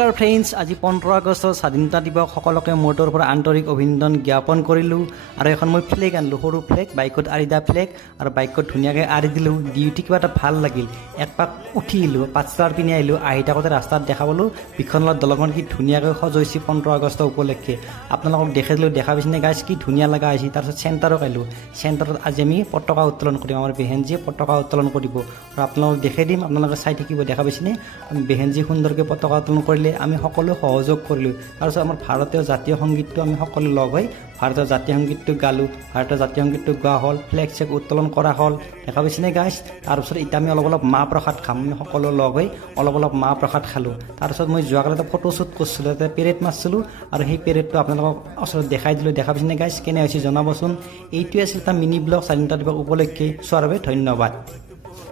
নমস্কাৰ ফ্ৰেণ্ডছ, আজি 15 আগষ্টৰ স্বাধীনতা দিৱস সকলোকে মোৰ তৰফৰ পৰা আন্তৰিক অভিনন্দন জ্ঞাপন কৰিলোঁ। আৰু এখন মই ফ্লেগ আনিলোঁ, সৰু ফ্লেগ, বাইকত আৰি দিয়া ফ্লেগ, আৰু বাইকত ধুনীয়াকৈ আৰি দিলোঁ। দি উঠি কিবা এটা ভাল লাগিল। এক পাক উঠি আহিলোঁ, পাঁচটাৰ পিনে আহিলোঁ, আহি থাকোঁতে ৰাস্তাত দেখা পালোঁ বিখনত দলংখন কি ধুনীয়াকৈ সজাইছে 15 আগষ্ট উপলক্ষে। আপোনালোকক দেখাই দিলোঁ, দেখা পাইছেনে গাইজ, কি ধুনীয়া লগা হৈছে। তাৰপিছত চেণ্টাৰত আহিলোঁ, চেণ্টাৰত আজি আমি পতাকা উত্তোলন কৰিম, আমাৰ বেহেনজীয়ে পতাকা উত্তোলন কৰিব। আৰু আপোনালোকক দেখাই দিম, আপোনালোকে চাই থাকিব। দেখা পাইছেনে বেহেনজী সুন্দৰকৈ পতাকা উত্তোলন কৰিলে, আমি সকলোৱে সহযোগ কৰিলোঁ। তাৰপিছত আমাৰ ভাৰতীয় জাতীয় সংগীতটো আমি সকলো লগ হৈ ভাৰতীয় জাতীয় সংগীতটো গালোঁ, ভাৰতীয় জাতীয় সংগীতটো গোৱা হ'ল, ফ্লেগ চেগ উত্তোলন কৰা হ'ল। দেখা পাইছেনে গাইজ। তাৰপিছত এতিয়া আমি অলপ মাহ প্ৰসাদ খাম, আমি সকলো লগ হৈ অলপ মাহ প্ৰসাদ খালোঁ। তাৰপিছত মই যোৱাকালি এটা ফটোশ্বুট কৰিছিলোঁ, তাতে পেৰেড মাৰিছিলোঁ, আৰু সেই পেৰেডটো আপোনালোকক ওচৰত দেখাই দিলোঁ। দেখা পাইছেনে গাইজ, কেনে হৈছে জনাবচোন। এইটোৱে আছিল এটা মিনি ব্লগ স্বাধীনতা দিৱস উপলক্ষে। চোৱাৰ বাবে ধন্যবাদ।